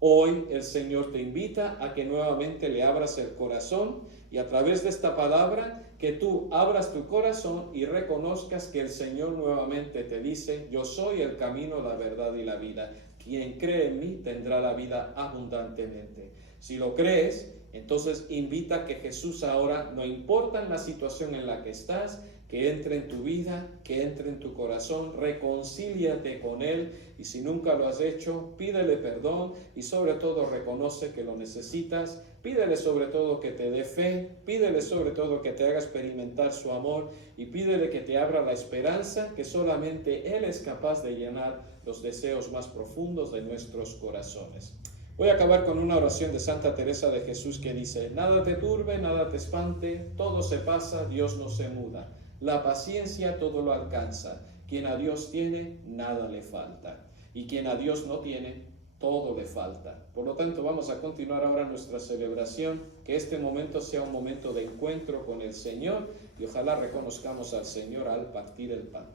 Hoy el Señor te invita a que nuevamente le abras el corazón y a través de esta palabra que tú abras tu corazón y reconozcas que el Señor nuevamente te dice: yo soy el camino, la verdad y la vida. Quien cree en mí tendrá la vida abundantemente. Si lo crees, entonces invita a que Jesús ahora, no importa en la situación en la que estás, que entre en tu vida, que entre en tu corazón, reconcíliate con Él y si nunca lo has hecho, pídele perdón y sobre todo reconoce que lo necesitas, pídele sobre todo que te dé fe, pídele sobre todo que te haga experimentar su amor y pídele que te abra la esperanza que solamente Él es capaz de llenar los deseos más profundos de nuestros corazones. Voy a acabar con una oración de Santa Teresa de Jesús que dice: nada te turbe, nada te espante, todo se pasa, Dios no se muda. La paciencia todo lo alcanza. Quien a Dios tiene, nada le falta. Y quien a Dios no tiene, todo le falta. Por lo tanto, vamos a continuar ahora nuestra celebración, que este momento sea un momento de encuentro con el Señor y ojalá reconozcamos al Señor al partir el pan.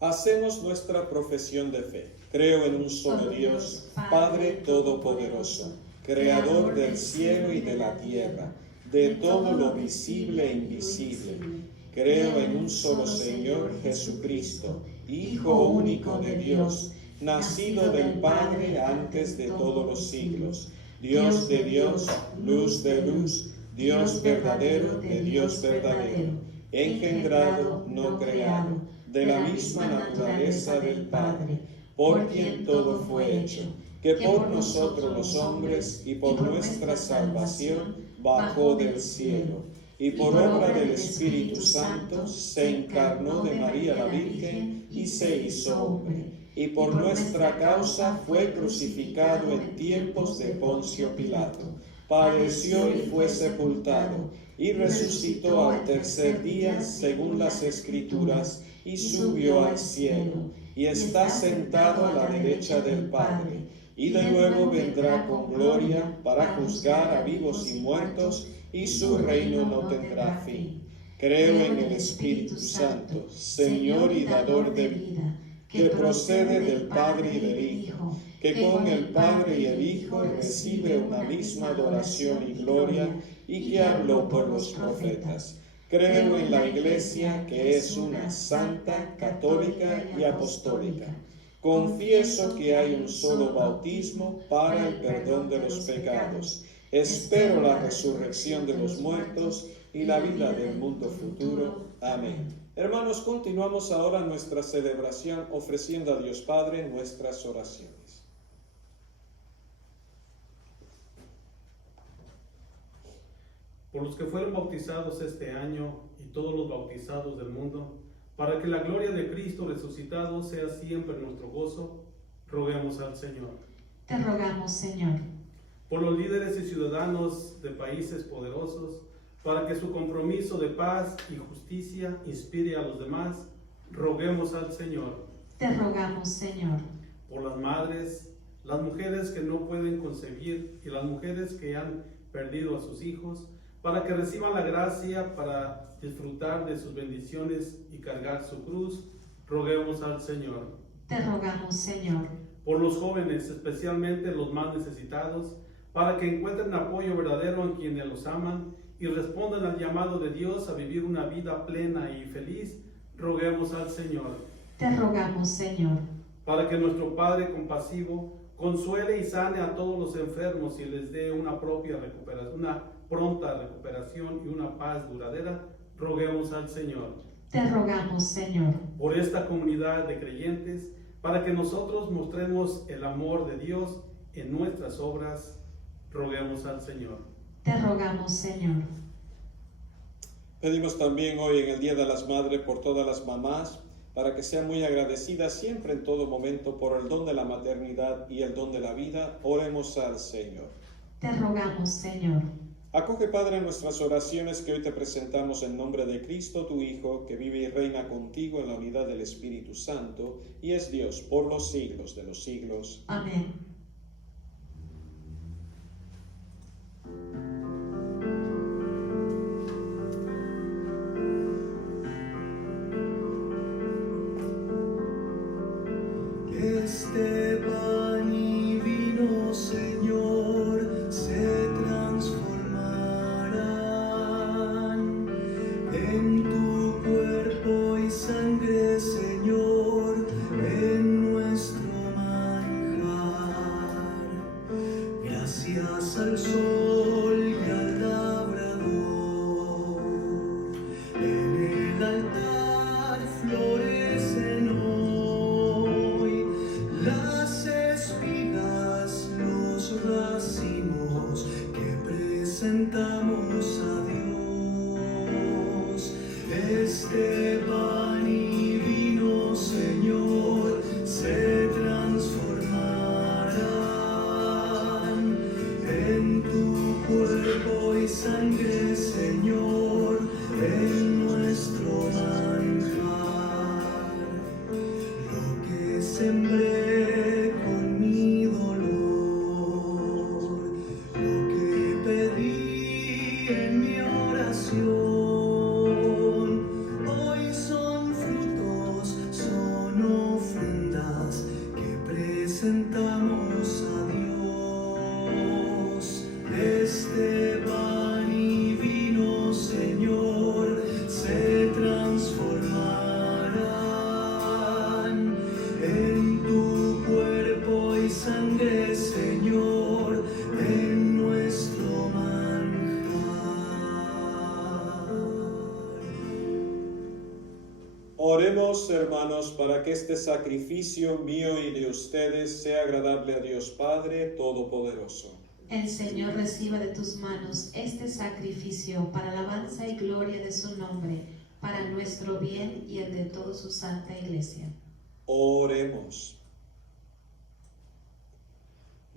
Hacemos nuestra profesión de fe. Creo en un solo Dios, Padre Todopoderoso, Creador del cielo y de la tierra, de todo lo visible e invisible. Creo en un solo Señor Jesucristo, Hijo único de Dios, nacido del Padre antes de todos los siglos, Dios de Dios, luz de luz, Dios verdadero de Dios verdadero, engendrado, no creado, de la misma naturaleza del Padre, por quien todo fue hecho, que por nosotros los hombres y por nuestra salvación bajó del cielo, y por obra del Espíritu Santo se encarnó de María la Virgen y se hizo hombre, y por nuestra causa fue crucificado en tiempos de Poncio Pilato. padeció y fue sepultado, y resucitó al tercer día según las Escrituras, y subió al cielo, y está sentado a la derecha del Padre, y de nuevo vendrá con gloria para juzgar a vivos y muertos, y su reino no tendrá fin. Creo en el Espíritu Santo, Señor y dador de vida, que procede del Padre y del Hijo, que con el Padre y el Hijo recibe una misma adoración y gloria, y que habló por los profetas. Creo en la Iglesia, que es una santa, católica y apostólica. Confieso que hay un solo bautismo para el perdón de los pecados. Espero la resurrección de los muertos y la vida del mundo futuro. Amén. Hermanos, continuamos ahora nuestra celebración ofreciendo a Dios Padre nuestras oraciones. Por los que fueron bautizados este año y todos los bautizados del mundo, para que la gloria de Cristo resucitado sea siempre nuestro gozo, roguemos al Señor. Te rogamos, Señor. Por los líderes y ciudadanos de países poderosos, para que su compromiso de paz y justicia inspire a los demás, roguemos al Señor. Te rogamos, Señor. Por las madres, las mujeres que no pueden concebir y las mujeres que han perdido a sus hijos, para que reciban la gracia para disfrutar de sus bendiciones y cargar su cruz, roguemos al Señor. Te rogamos, Señor. Por los jóvenes, especialmente los más necesitados, para que encuentren apoyo verdadero en quienes los aman y respondan al llamado de Dios a vivir una vida plena y feliz, roguemos al Señor. Te rogamos, Señor. Para que nuestro Padre compasivo consuele y sane a todos los enfermos y les dé una pronta recuperación y una paz duradera, roguemos al Señor. Te rogamos, Señor. Por esta comunidad de creyentes, para que nosotros mostremos el amor de Dios en nuestras obras, roguemos al Señor. Te rogamos, Señor. Pedimos también hoy en el Día de las Madres por todas las mamás, para que sean muy agradecidas siempre en todo momento por el don de la maternidad y el don de la vida. Oremos al Señor. Te rogamos, Señor. Acoge, Padre, nuestras oraciones que hoy te presentamos en nombre de Cristo, tu Hijo, que vive y reina contigo en la unidad del Espíritu Santo, y es Dios por los siglos de los siglos. Amén. Este pan y vino, Señor, se transformarán en tu cuerpo y sangre, Señor, en nuestro manjar. Gracias al sol y al labrador, en el altar florecen hoy las espigas, los racimos que presentamos a Dios. Este pan y vino, Señor, se transformarán en tu cuerpo y sangre, Señor, en nuestro manjar. Lo que sembré con mi dolor, lo que pedí en mi oración, hoy son frutos, son ofrendas que presentamos a Dios. Este pan y vino, Señor, se transformarán en tu cuerpo y sangre, Señor, en nuestro manjar. Oremos, hermanos, para que este sacrificio mío y de ustedes sea agradable a Dios Padre Todopoderoso. El Señor reciba de tus manos este sacrificio para alabanza y gloria de su nombre, para nuestro bien y el de toda su santa Iglesia. Oremos.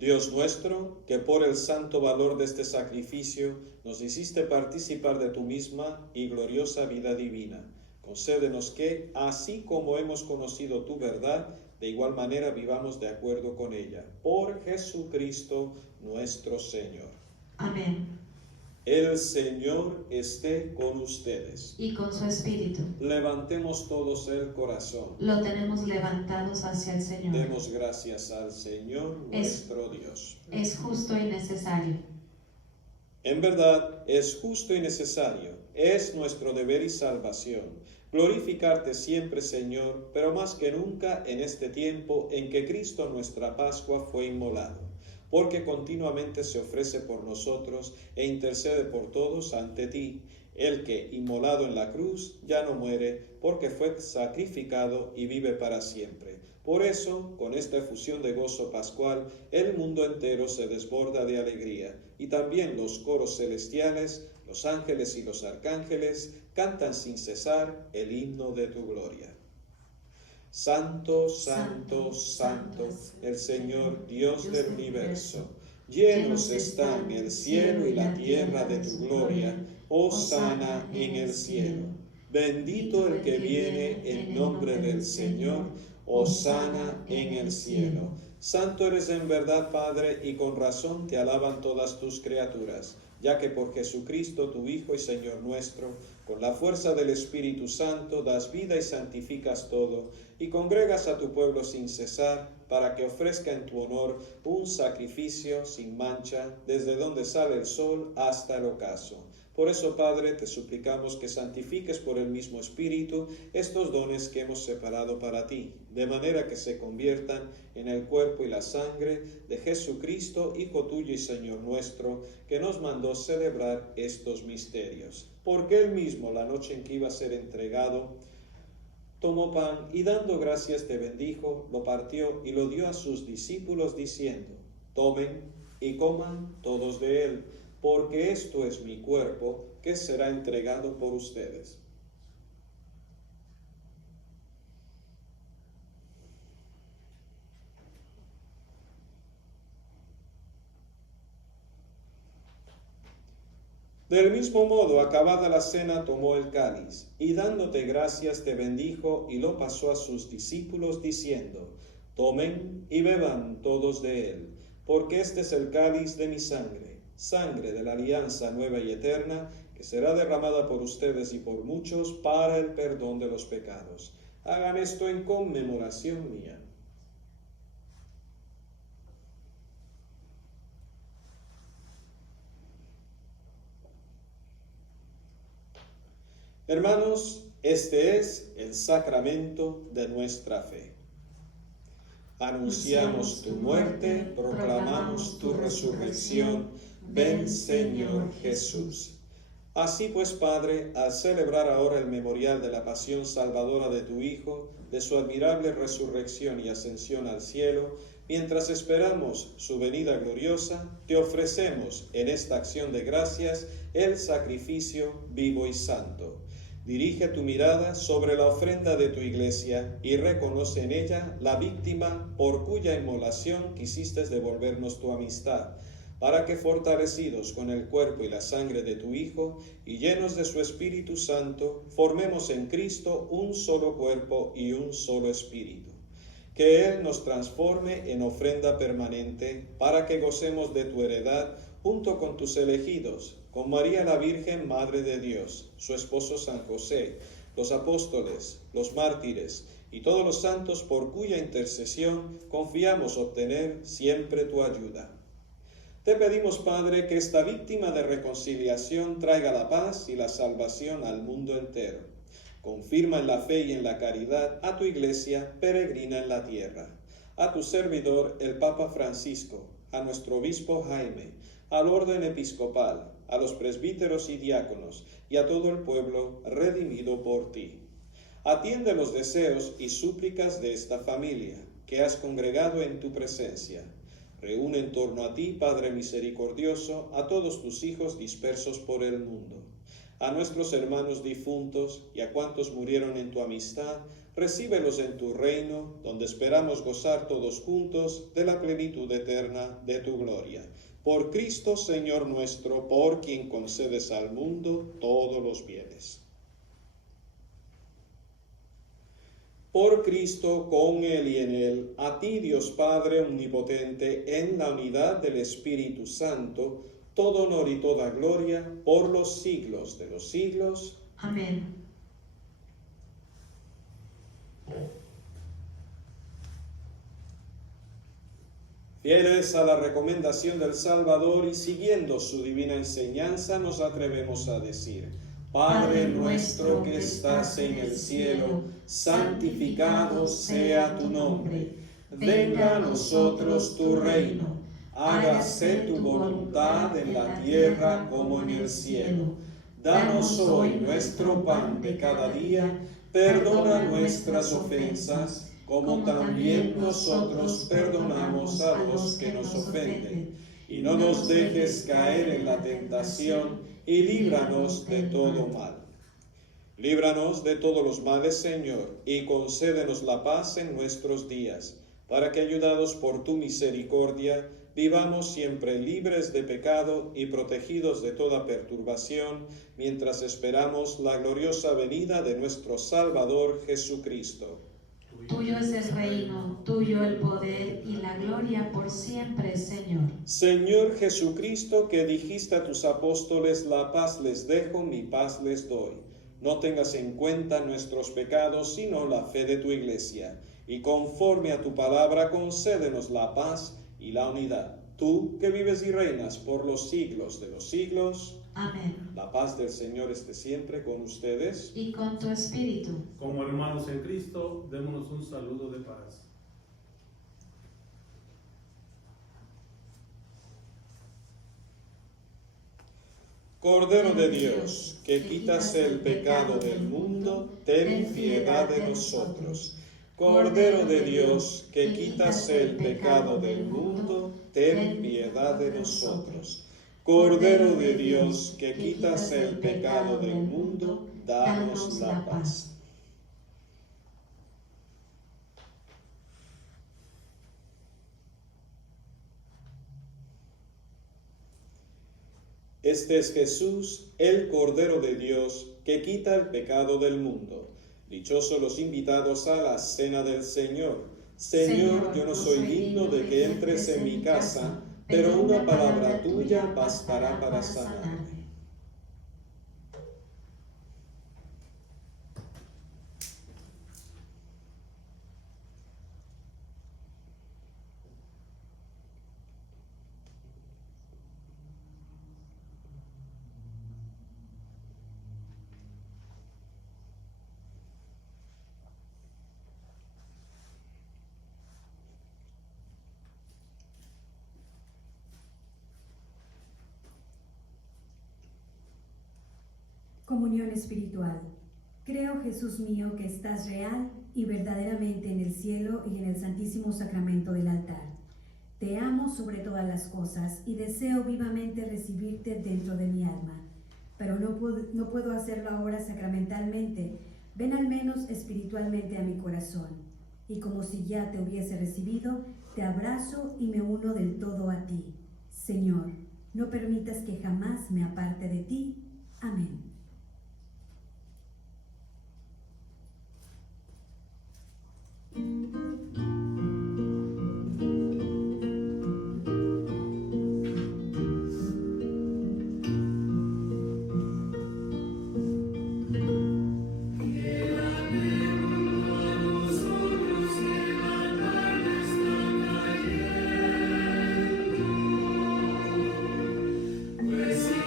Dios nuestro, que por el santo valor de este sacrificio nos hiciste participar de tu misma y gloriosa vida divina, concédenos que, así como hemos conocido tu verdad, de igual manera vivamos de acuerdo con ella. Por Jesucristo nuestro Señor. Amén. El Señor esté con ustedes. Y con su espíritu. Levantemos todos el corazón. Lo tenemos levantados hacia el Señor. Demos gracias al Señor nuestro Dios. Es justo y necesario. En verdad, es justo y necesario, es nuestro deber y salvación, glorificarte siempre, Señor, pero más que nunca en este tiempo en que Cristo nuestra Pascua fue inmolado, porque continuamente se ofrece por nosotros e intercede por todos ante ti, el que, inmolado en la cruz, ya no muere, porque fue sacrificado y vive para siempre. Por eso, con esta efusión de gozo pascual, el mundo entero se desborda de alegría, y también los coros celestiales, los ángeles y los arcángeles, cantan sin cesar el himno de tu gloria. Santo, santo, santo, el Señor Dios del universo. Llenos están el cielo y la tierra de tu gloria. Hosana en el cielo. Bendito el que viene en nombre del Señor. Hosana en el cielo. Santo eres en verdad, Padre, y con razón te alaban todas tus criaturas, ya que por Jesucristo, tu Hijo y Señor nuestro, con la fuerza del Espíritu Santo, das vida y santificas todo, y congregas a tu pueblo sin cesar, para que ofrezca en tu honor un sacrificio sin mancha, desde donde sale el sol hasta el ocaso. Por eso, Padre, te suplicamos que santifiques por el mismo Espíritu estos dones que hemos separado para ti, de manera que se conviertan en el cuerpo y la sangre de Jesucristo, Hijo tuyo y Señor nuestro, que nos mandó celebrar estos misterios. Porque él mismo, la noche en que iba a ser entregado, tomó pan y dando gracias te bendijo, lo partió y lo dio a sus discípulos diciendo: tomen y coman todos de él, porque esto es mi cuerpo, que será entregado por ustedes. Del mismo modo, acabada la cena, tomó el cáliz, y dándote gracias te bendijo, y lo pasó a sus discípulos, diciendo: tomen y beban todos de él, porque este es el cáliz de mi sangre, sangre de la alianza nueva y eterna, que será derramada por ustedes y por muchos para el perdón de los pecados. Hagan esto en conmemoración mía. Hermanos, este es el sacramento de nuestra fe. Anunciamos tu muerte, proclamamos tu resurrección. Ven, Señor Jesús. Así pues, Padre, al celebrar ahora el memorial de la pasión salvadora de tu Hijo, de su admirable resurrección y ascensión al cielo, mientras esperamos su venida gloriosa, te ofrecemos en esta acción de gracias el sacrificio vivo y santo. Dirige tu mirada sobre la ofrenda de tu iglesia y reconoce en ella la víctima por cuya inmolación quisiste devolvernos tu amistad, para que fortalecidos con el cuerpo y la sangre de tu Hijo y llenos de su Espíritu Santo, formemos en Cristo un solo cuerpo y un solo espíritu. Que Él nos transforme en ofrenda permanente, para que gocemos de tu heredad junto con tus elegidos, con María la Virgen, Madre de Dios, su esposo San José, los apóstoles, los mártires y todos los santos por cuya intercesión confiamos obtener siempre tu ayuda. Te pedimos, Padre, que esta víctima de reconciliación traiga la paz y la salvación al mundo entero. Confirma en la fe y en la caridad a tu Iglesia peregrina en la tierra, a tu servidor el Papa Francisco, a nuestro obispo Jaime, al orden episcopal, a los presbíteros y diáconos, y a todo el pueblo redimido por ti. Atiende los deseos y súplicas de esta familia, que has congregado en tu presencia. Reúne en torno a ti, Padre misericordioso, a todos tus hijos dispersos por el mundo. a nuestros hermanos difuntos y a cuantos murieron en tu amistad, recíbelos en tu reino, donde esperamos gozar todos juntos de la plenitud eterna de tu gloria. Por Cristo, Señor nuestro, por quien concedes al mundo todos los bienes. Por Cristo, con Él y en Él, a ti, Dios Padre omnipotente, en la unidad del Espíritu Santo, todo honor y toda gloria por los siglos de los siglos. Amén. Fieles a la recomendación del Salvador y siguiendo su divina enseñanza, nos atrevemos a decir: Padre nuestro que estás en el cielo, santificado sea tu nombre. Venga a nosotros tu reino. Hágase tu voluntad en la tierra como en el cielo. Danos hoy nuestro pan de cada día. Perdona nuestras ofensas, como también nosotros perdonamos a los que nos ofenden. Y no nos dejes caer en la tentación, y líbranos de todo mal. Líbranos de todos los males, Señor, y concédenos la paz en nuestros días, para que, ayudados por tu misericordia, vivamos siempre libres de pecado y protegidos de toda perturbación, mientras esperamos la gloriosa venida de nuestro Salvador Jesucristo. Tuyo es el reino, tuyo el poder y la gloria por siempre, Señor. Señor Jesucristo, que dijiste a tus apóstoles: la paz les dejo, mi paz les doy. No tengas en cuenta nuestros pecados, sino la fe de tu Iglesia. Y conforme a tu palabra, concédenos la paz y la unidad. Tú, que vives y reinas por los siglos de los siglos. Amén. La paz del Señor esté siempre con ustedes. Y con tu espíritu. Como hermanos en Cristo, démonos un saludo de paz. Cordero de Dios, que quitas el pecado del mundo, ten piedad de nosotros. Cordero de Dios, que quitas el pecado del mundo, ten piedad de nosotros. Cordero de Dios, que quitas el pecado del mundo, danos la paz. Este es Jesús, el Cordero de Dios, que quita el pecado del mundo. Dichosos los invitados a la cena del Señor. Señor, yo no soy digno de que entres en mi casa, pero una palabra tuya bastará para sanarme. Comunión espiritual. Creo, Jesús mío, que estás real y verdaderamente en el cielo y en el santísimo sacramento del altar. Te amo sobre todas las cosas y deseo vivamente recibirte dentro de mi alma, pero no puedo hacerlo ahora sacramentalmente. Ven al menos espiritualmente a mi corazón, y como si ya te hubiese recibido, te abrazo y me uno del todo a ti. Señor, no permitas que jamás me aparte de ti. Amén. Nuestro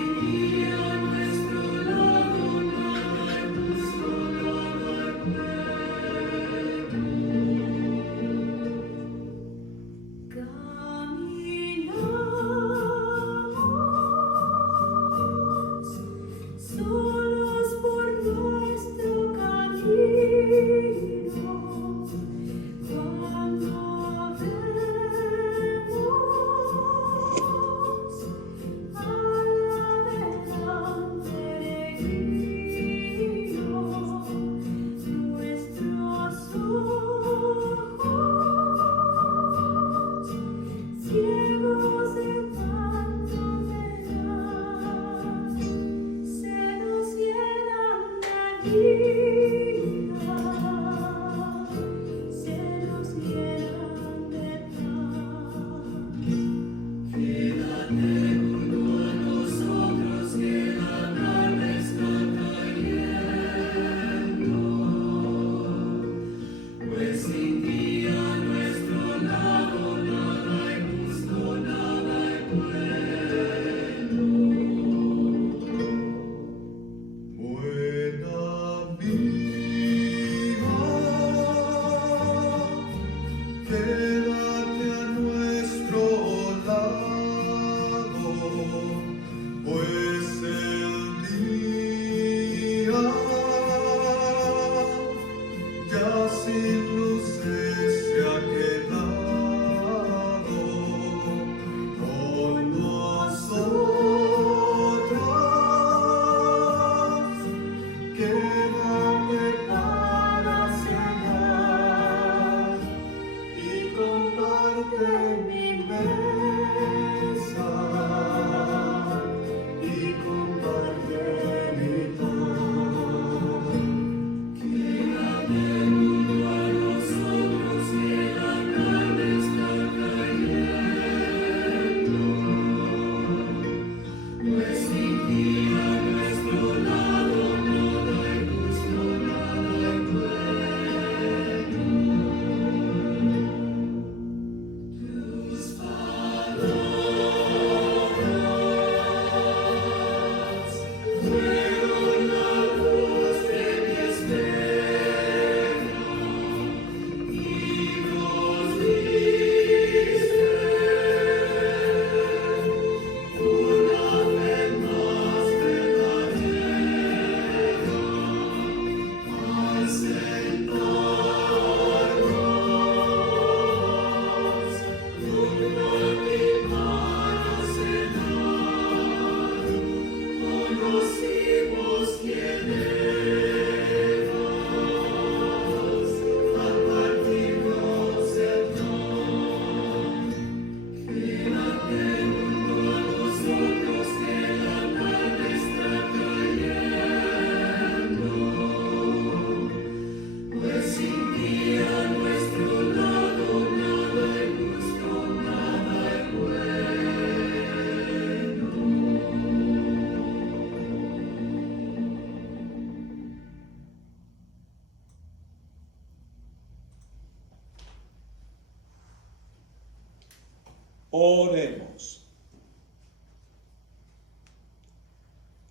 Oremos.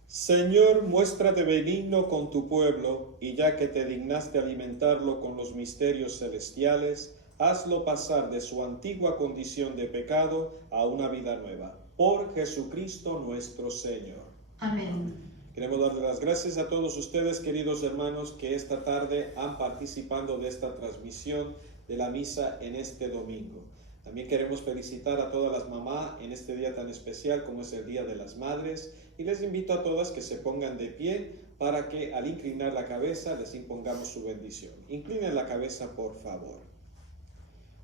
Señor, muéstrate benigno con tu pueblo, y ya que te dignaste alimentarlo con los misterios celestiales, hazlo pasar de su antigua condición de pecado a una vida nueva. Por Jesucristo nuestro Señor. Amén. Queremos darle las gracias a todos ustedes, queridos hermanos, que esta tarde han participado de esta transmisión de la misa en este domingo. También queremos felicitar a todas las mamás en este día tan especial como es el Día de las Madres, y les invito a todas que se pongan de pie para que al inclinar la cabeza les impongamos su bendición. Inclinen la cabeza, por favor.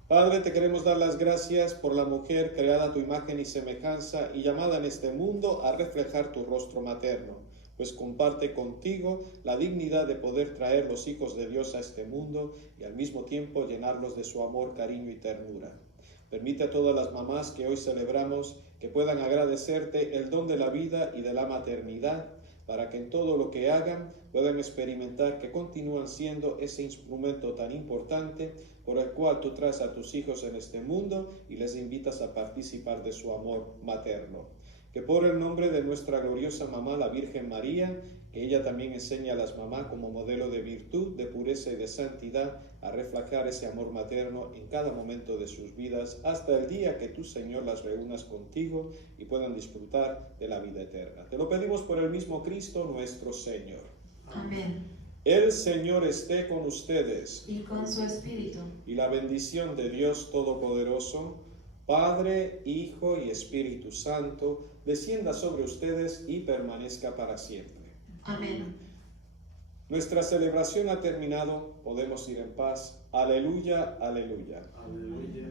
Padre, te queremos dar las gracias por la mujer creada a tu imagen y semejanza y llamada en este mundo a reflejar tu rostro materno, pues comparte contigo la dignidad de poder traer los hijos de Dios a este mundo y al mismo tiempo llenarlos de su amor, cariño y ternura. Permite a todas las mamás que hoy celebramos que puedan agradecerte el don de la vida y de la maternidad, para que en todo lo que hagan puedan experimentar que continúan siendo ese instrumento tan importante por el cual tú traes a tus hijos en este mundo y les invitas a participar de su amor materno. Que por el nombre de nuestra gloriosa mamá, la Virgen María, que ella también enseña a las mamás como modelo de virtud, de pureza y de santidad, a reflejar ese amor materno en cada momento de sus vidas, hasta el día que tú, Señor, las reúnas contigo y puedan disfrutar de la vida eterna. Te lo pedimos por el mismo Cristo nuestro Señor. Amén. El Señor esté con ustedes. Y con su espíritu. Y la bendición de Dios Todopoderoso, Padre, Hijo y Espíritu Santo, descienda sobre ustedes y permanezca para siempre. Amén. Nuestra celebración ha terminado, podemos ir en paz. Aleluya, aleluya. Aleluya.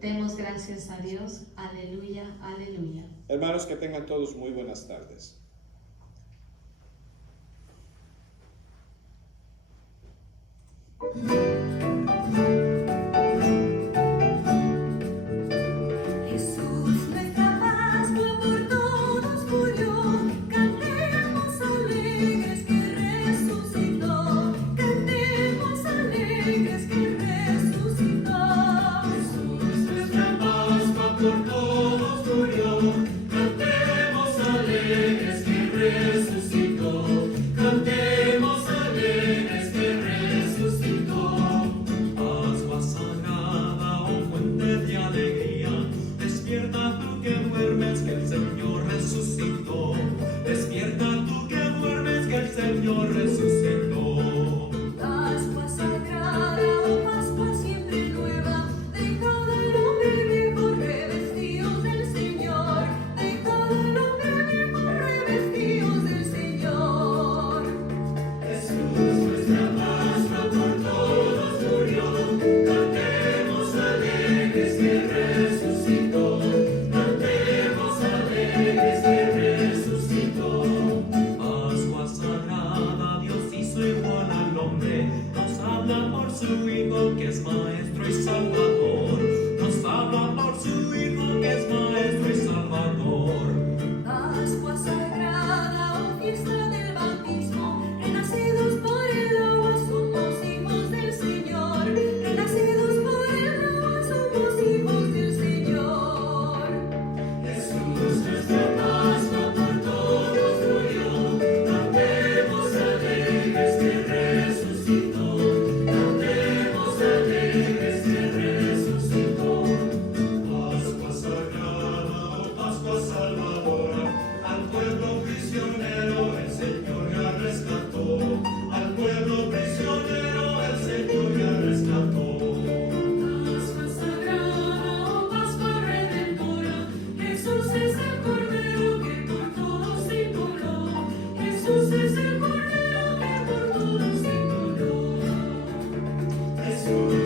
Demos gracias a Dios. Aleluya, aleluya. Hermanos, que tengan todos muy buenas tardes. Jesús, nuestra Pascua por todos murió, cantemos alegres que resucitó, cantemos alegres que resucitó. Jesús, nuestra Pascua por todos murió, cantemos alegres que resucitó, cantemos alegres que resucitó. Pascua sagrada, oh fuente de alegría, despierta tú que duermes, que el Señor resucitó. Despierta tú que duermes, que el Señor resucitó. Pascua sagrada, oh Pascua siempre nueva, de cada hombre viejo revestidos del Señor, de cada hombre viejo revestidos del Señor. Jesús, nuestra Pascua por todos murió, cantemos alegres que resucitó, cantemos alegres que resucitó. Pascua sagrada, Dios hizo igual al hombre, nos habla por su Hijo que es Maestro y Salvador. Nos habla por su Hijo que es Maestro y Salvador. Pascua sagrada, oh fiesta del bautismo, renacidos por el agua somos hijos del Señor, renacidos por el agua somos hijos del Señor. Jesús, nuestra Pascua por todos murió, cantemos alegres que resucitó, cantemos alegres que resucitó. Pascua sagrada, oh Pascua salvadora, al pueblo prisionero el Señor ya rescató. Al pueblo prisionero el Señor ya rescató. Pascua sagrada, oh Pascua redentora, Jesús es el Cordero que por todos inmoló, Jesús es el Cordero que por todos inmoló. Jesús